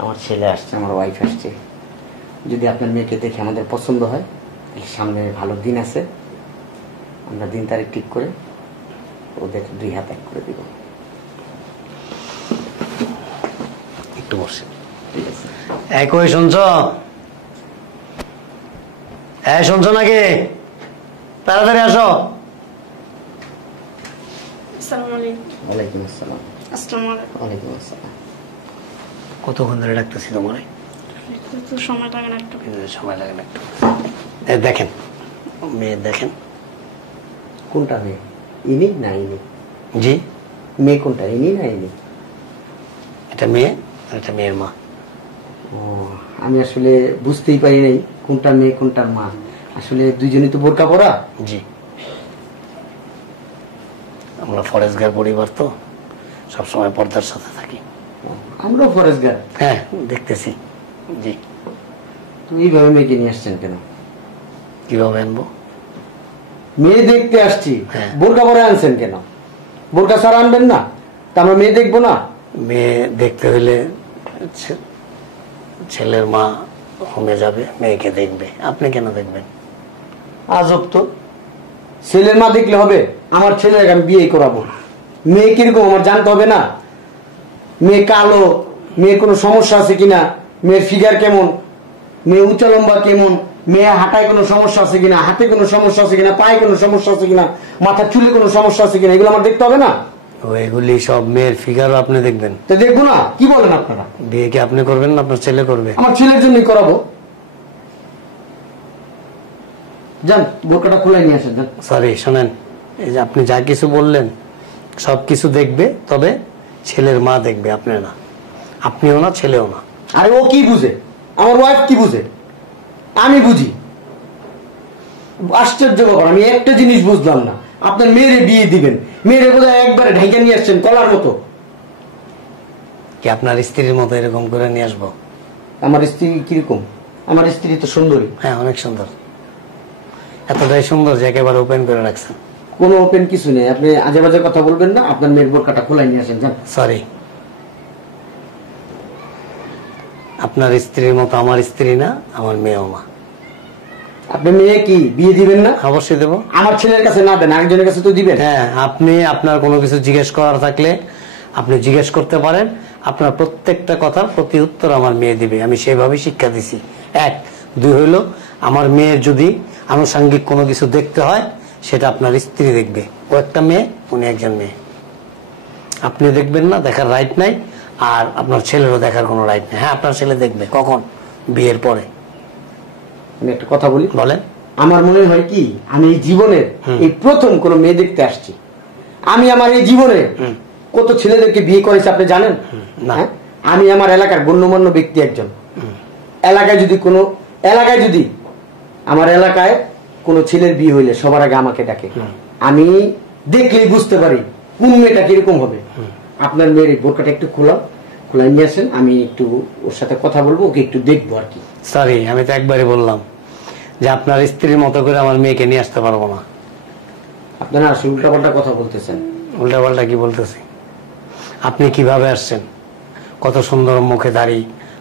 আমার ছেলে আসছে, আমার ওয়াইফ আসছে। যদি আপনার মেয়েকে দেখে আমাদের পছন্দ হয়, তাহলে সামনে ভালো দিন আছে, আমরা দিন তারিখ ঠিক করে ওদের 2 হাত এক করে দিব। একটু বসে। ঠিক আছে। একই শুনছ? হ্যাঁ শুনছো নাকি? তাড়াতাড়ি আসো। ওয়ালাইকুম আসসালাম। ওয়ালাইকুম আসসালাম। কতক্ষণ ধরে ডাকতেছি তোমার? সময় লাগে না একটু। সময় লাগে না একটু। দেখেন মেয়ে দেখেন। কোনটা মেয়ে? ইনি না ইনি? জি। মেয়ে কোনটা, ইনি না ইনি? এটা মেয়ে, এটা মেয়ের মা। ও, আমি আসলে বুঝতেই পারি নাই কোনটা মেয়ে কোনটার মা। আসলে দুইজনই তো বোরকা পরা। জি, আমরা ফরেস্টগার পরিবার তো সবসময় পর্দার সাথে থাকি। আমরাও ফরেস্টগার। হ্যাঁ দেখতেছি। জি। তো এইভাবে মেয়েকে নিয়ে আসছেন কেন? কিভাবে আনবো? মেয়ে দেখতে আসছি, হ্যাঁ। বোরকা পরে আনছেন কেন? বোরকা ছাড়া আনবেন না? তা আমরা মেয়ে দেখবো না? মেয়ে দেখতে হলে ছেলের মা হোমে যাবে, মেয়েকে দেখবে। আপনি কেন দেখবেন? আজব তো। ছেলের মা দেখলে হবে? আমার ছেলেকে আমি বিয়ে করাবো, মেয়ে কিরকম আমার জানতে হবে না? মেয়ে কালো, মেয়ে কোনো সমস্যা আছে কিনা, মেয়ের ফিগার কেমন, মেয়ে উঁচা লম্বা কেমন, মেয়ে হাঁটায় কোনো সমস্যা আছে কিনা, হাতে কোনো সমস্যা আছে কিনা, পায়ে কোনো সমস্যা আছে কিনা, মাথার চুলে কোনো সমস্যা আছে কিনা, এগুলো আমার দেখতে হবে না? এগুলি সব মেয়ের ফিগারও আপনি দেখবেন? তো দেখবো না? কি বলেন আপনারা? বিয়ে কি আপনি করবেন না আপনার ছেলে করবে? আমার ছেলের জন্যই করাবো। যান, বোরকাটা খোলাই নিয়ে আসেন। সরি শোনেন, এই যে আপনি যা কিছু বললেন সব কিছু দেখবে, তবে ছেলের মা দেখবে, আপনি না। আপনিও না, ছেলেও না। আরে ও কি বুঝে? আমার ওয়াইফ কি বুঝে? আমি বুঝি। আশ্চর্য ব্যাপার, আমি একটা জিনিস বুঝলাম না। আপনার মেয়েরে বিয়ে দিবেন, মেয়েরে বোধহয় একবারে ঢেকে নিয়ে আসছেন কলার মতো। কি আপনার স্ত্রীর মতো এরকম করে নিয়ে আসবো? আমার স্ত্রী কিরকম? আমার স্ত্রী তো সুন্দরী। হ্যাঁ অনেক সুন্দর, এতটাই সুন্দর যে একেবারে ওপেন করে রাখছেন। কোনো ওপেন কিছু নেই। আপনি আজে বাজে কথা বলবেন না। আপনার মেয়ের বোরকাটা খোলাই নিয়ে আসেন। যান। সরি, আপনার স্ত্রীর মতো আমার স্ত্রী না, আমার মেয়েও না। আপনি মেয়ে কি বিয়ে দিবেন না? অবশ্যই দেবো। আমার ছেলের কাছে না দেন, আরেকজনের কাছে তো দিবেন। হ্যাঁ, আপনি আপনার কোনো কিছু জিজ্ঞেস করার থাকলে আপনি জিজ্ঞেস করতে পারেন। আপনার প্রত্যেকটা কথার প্রতি উত্তর আমার মেয়ে দিবে, আমি সেভাবে শিক্ষা দিছি। 1, 2 হইল আমার মেয়ের যদি আনুষঙ্গিক কোনো কিছু দেখতে হয় সেটা আপনার স্ত্রী দেখবে। ও একটা মেয়ে, উনি একজন মেয়ে। আপনি দেখবেন না, দেখার রাইট নাই। আর আপনার ছেলেরও দেখার কোনো রাইট নেই। হ্যাঁ আপনার ছেলে দেখবে। কখন? বিয়ের পরে। আমি একটা কথা বলি। বলেন। আমার মনে হয় কি, আমি এই জীবনের এই প্রথম কোন মেয়ে দেখতে আসছি। আমি আমার এই জীবনে কত ছেলেদেরকে বিয়ে করেছি আপনি জানেন? আমি আমার এলাকার গণ্যমান্য ব্যক্তি একজন। এলাকায় যদি আমার এলাকায় কোনো ছেলের বিয়ে হইলে সবার আগে আমাকে ডাকে। আমি দেখলেই বুঝতে পারি কোন মেয়েটা কিরকম হবে। আপনার মেয়ের বোরকাটা একটু খোলা নিয়ে আসেন, আমি একটু ওর সাথে কথা বলবো, ওকে একটু দেখবো আর কি। সরি, আমি তো একবারই বললাম যে আপনার স্ত্রীর মতো করে আমার মেয়েকে নিয়ে আসতে পারবো না। আপনারা আসলে উল্টাপাল্টা কথা বলতেছেন। উল্টাপাল্টা কি বলতেছি? আপনি কিভাবে আসছেন? কত সুন্দর মুখে দাড়ি,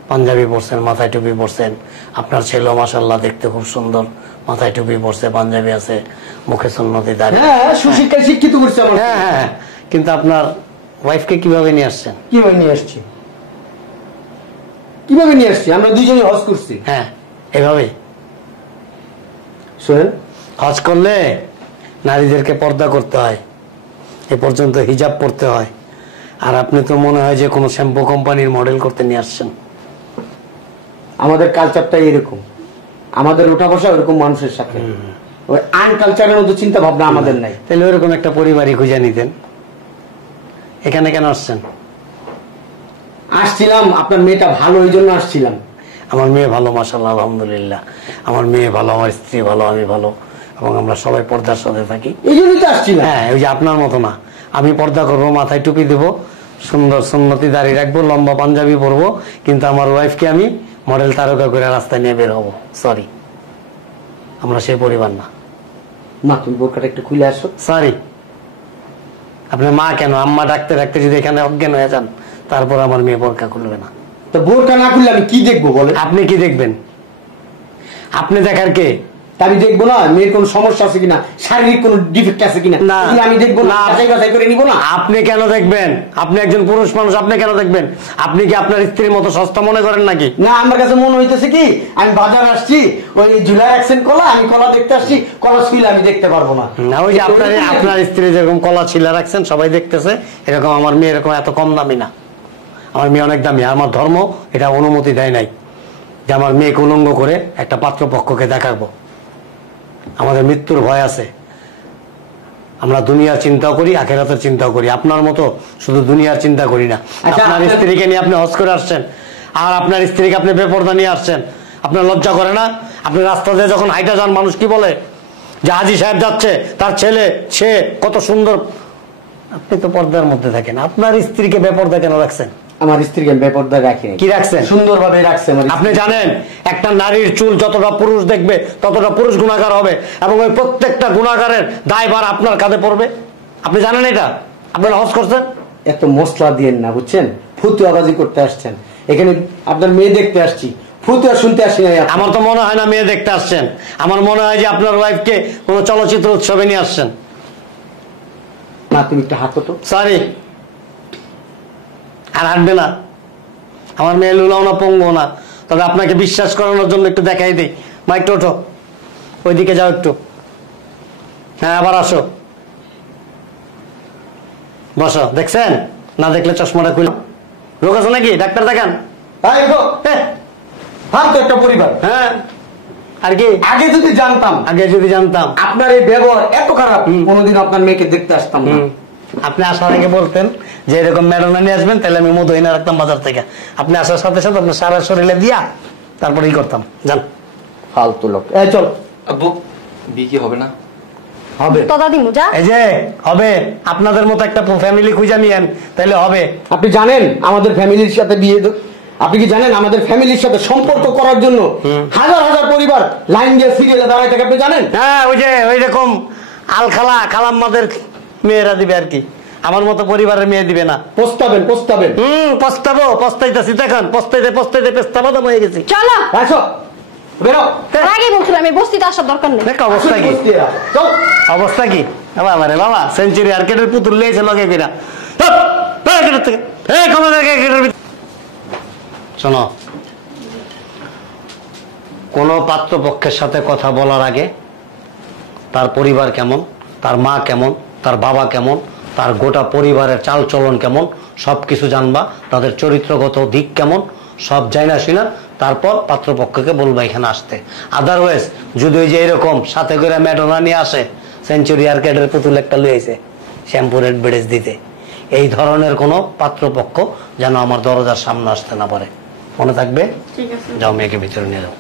পাঞ্জাবি পরছেন, মাথায় টুপি পরছেন। আপনার ছেলে মাশাআল্লাহ দেখতে খুব সুন্দর, মাথায় টুপি পরছে, পাঞ্জাবি আছে, মুখে সুন্নতি দাড়ি। হ্যাঁ, সুশিক্ষায় শিক্ষিত করছে আমার। হ্যাঁ, কিন্তু আপনার ওয়াইফকে কিভাবে নিয়ে আসছেন? কিভাবে নিয়ে আসছি? আমরা দুইজনে হজ করছি। হ্যাঁ, এভাবেই। শোনেন, হজ করলে নারীদেরকে পর্দা করতে হয়, এ পর্যন্ত হিজাব পরতে হয়। আর আপনি তো মনে হয় যে কোনো শ্যাম্পু কোম্পানির মডেল করতে নিয়ে আসছেন। আমাদের কালচারটা এরকম, আমাদের ওঠা বসা ওরকম মানুষের সাথে। ওই আনকালচারের মতো চিন্তা ভাবনা আমাদের নাই। তাহলে ওরকম একটা পরিবারই খুঁজে নিতেন। এখানে কেন আসছেন? আসছিলাম আপনার মেয়েটা ভালো, এই জন্য আসছিলাম। আমার মেয়ে ভালো, মাশাআল্লাহ, আলহামদুলিল্লাহ। আমার মেয়ে ভালো, আমার স্ত্রী ভালো, আমি ভালো, এবং আমরা সবাই পর্দার সাথে থাকি। এই জন্যই তো আসছিলাম। হ্যাঁ, ওই যে আপনার মতো না। আমি পর্দা করবো, মাথায় টুপি দেবো, সুন্দর সুন্নতি দাড়ি রাখবো, লম্বা পাঞ্জাবি পরবো, কিন্তু আমার ওয়াইফকে আমি মডেল তারকা করে রাস্তায় নিয়ে বের হবো। সরি, আমরা সেই পরিবার না। মা, তুমি বোরকাটা একটু খুলে আসো। সরি, আপনি মা কেন, আম্মা ডাকতে ডাকতে যদি এখানে অজ্ঞান হয়ে যান, তারপর আমার মেয়ে বোরকা খুলবে না। তো বোরকা না খুললে আমি কি দেখবো বলে? আপনি কি দেখবেন? আপনি দেখার কে? তা আমি দেখবো না মেয়ের কোনো সমস্যা আছে কিনা, শারীরিক কোনো ডিফেক্ট আছে কিনা, না। এগুলো আমি দেখবো না, যাচাই বাছাই করে নিবো না? আপনি কেন দেখবেন? আপনি একজন পুরুষ মানুষ, আপনি কেন দেখবেন? আপনি কি আপনার স্ত্রীর মতো সস্তা মনে করেন নাকি? না, আমার কাছে মনে হইতেছে কি আমি বাজার আসছি, ওই ঝুলা রাখছেন কলা, আমি কলা দেখতে আসছি, কলা শুইলে আমি দেখতে পারবো না। না, ওই যে আপনার স্ত্রী যেরকম কলা ছিলা রাখছেন সবাই দেখতেছে, এরকম আমার মেয়ে এরকম এত কম দামি না। আমার মেয়ে অনেক দামি। আমার ধর্ম এটা অনুমতি দেয় নাই যে আমার মেয়েকে উলঙ্গ করে একটা পাত্রপক্ষকে দেখাবো। আমাদের মৃত্যুর ভয় আছে। আমরা দুনিয়ার চিন্তাও করি, আখেরাতের চিন্তাও করি। আপনার মতো শুধু দুনিয়ার চিন্তা করি না। আচ্ছা, আপনার স্ত্রীকে নিয়ে আপনি হজ করে আসছেন, আর আপনার স্ত্রীকে আপনি বেপরদা নিয়ে আসছেন। আপনার লজ্জা করে না? আপনি রাস্তা দিয়ে যখন হাইটা যান, মানুষ কি বলে যে হাজী সাহেব যাচ্ছে, তার ছেলে, সে কত সুন্দর। আপনি তো পর্দার মধ্যে থাকেন, আপনার স্ত্রীকে বেপরদা কেন রাখছেন? আমার স্ত্রীকে বেপরদা রাখি নাই। কি রাখছেন? সুন্দরভাবে রাখছে আমার স্ত্রী। আপনি জানেন একটা নারীর চুল যতটা পুরুষ দেখবে ততটা পুরুষ গুণাগার হবে, এবং ওই প্রত্যেকটা গুণাগারের দায়ভার আপনার কাঁধে পড়বে। আপনি জানেন এটা? আপনারা হজ করছেন? এত মশলা দিয়েন না, বুঝছেন? ফুতুয়াবাজি করতে আসছেন এখানে, আপনার মেয়ে দেখতে আসছি, ফুতুয়া শুনতে আসি নাই। আমার তো মনে হয় না মেয়ে দেখতে আসছেন। আমার মনে হয় যে আপনার ওয়াইফকে কোনো চলচ্চিত্র উৎসবে নিয়ে আসছেন। না, তুমি একটু হাঁটো তো। সরি, আর হাঁটবে না। আমার মেয়ে লুলাও না, পঙ্গো না। তবে আপনাকে বিশ্বাস করানোর জন্য একটু দেখাই দিই। মা একটু ওঠো, ওইদিকে যাও একটু। হ্যাঁ, আবার আসো, বসো। দেখছেন? না দেখলে চশমাটা খুলে। রোগ আছে নাকি? ডাক্তার দেখান। তাই তো, ফালতু একটা পরিবার। হ্যাঁ, আর কি? আগে যদি জানতাম, আপনার এই ব্যবহার এত খারাপ, কোনোদিন আপনার মেয়েকে দেখতে আসতাম না। আপনি আসার আগে বলতেন যে এরকম ম্যাডোনা নিয়ে আসবেন, তাহলে আমি মধু এনে রাখতাম বাজার থেকে। আপনি আসার সাথে সাথে আপনার সারা শরীরে দিয়া তারপরেই করতাম। যান। ফালতু লোক। এই চল। আব্বু, বিয়ে কি হবে না? হবে। দাদা দিমু যা। এই যে হবে, আপনাদের মতো একটা ফ্যামিলি খুঁজে নিয়েন, তাহলে হবে। আপনি জানেন আমাদের ফ্যামিলির সাথে বিয়ে, আপনি কি জানেন আমাদের ফ্যামিলির সাথে সম্পর্ক করার জন্য হাজার হাজার পরিবার লাইন দিয়ে সিরিয়ালে দাঁড়ায় থাকে, আপনি জানেন? হ্যাঁ, ওই যে ওই রকম আল খালা খালাম্মাদের মেয়েরা দিবে আর কি, আমার মতো পরিবারের মেয়ে দিবে না। পস্তাবেন। পস্তাবো, পস্তাইতেছি। দেখেন, পস্তাইতে পস্তাইতে পেস্তাবাদাম হয়ে গেছি। চলো। আসো, বেরো। আগে বলছিলাম আমি বস্তিতে আসার দরকার নেই। দেখ অবস্থা কি, চল। অবস্থা কি। বাবা রে বাবা, সেঞ্চুরি আর্কেটের পুতুল লেগেছে লগে কিনা। শোনো, কোন পাত্রপক্ষের সাথে কথা বলার আগে তার পরিবার কেমন, তার মা কেমন, তার বাবা কেমন, তার গোটা পরিবারের চাল চলন কেমন, সবকিছু জানবা। তাদের চরিত্রগত দিক কেমন সব জানা শুনা তারপর পাত্রপক্ষকে বলবা এখানে আসতে। আদারওয়াইজ যদি ওই যে এরকম সাথে করে ম্যাডোনা নিয়ে আসে, সেঞ্চুরি আর্কেডের পুতুল একটা লইছে শ্যাম্পু রেড বেডেজ দিতে, এই ধরনের কোনো পাত্রপক্ষ যেন আমার দরজার সামনে আসতে না পারে। মনে থাকবে? ঠিক আছে। যাও, মেয়েকে ভিতরে নিয়ে যাও।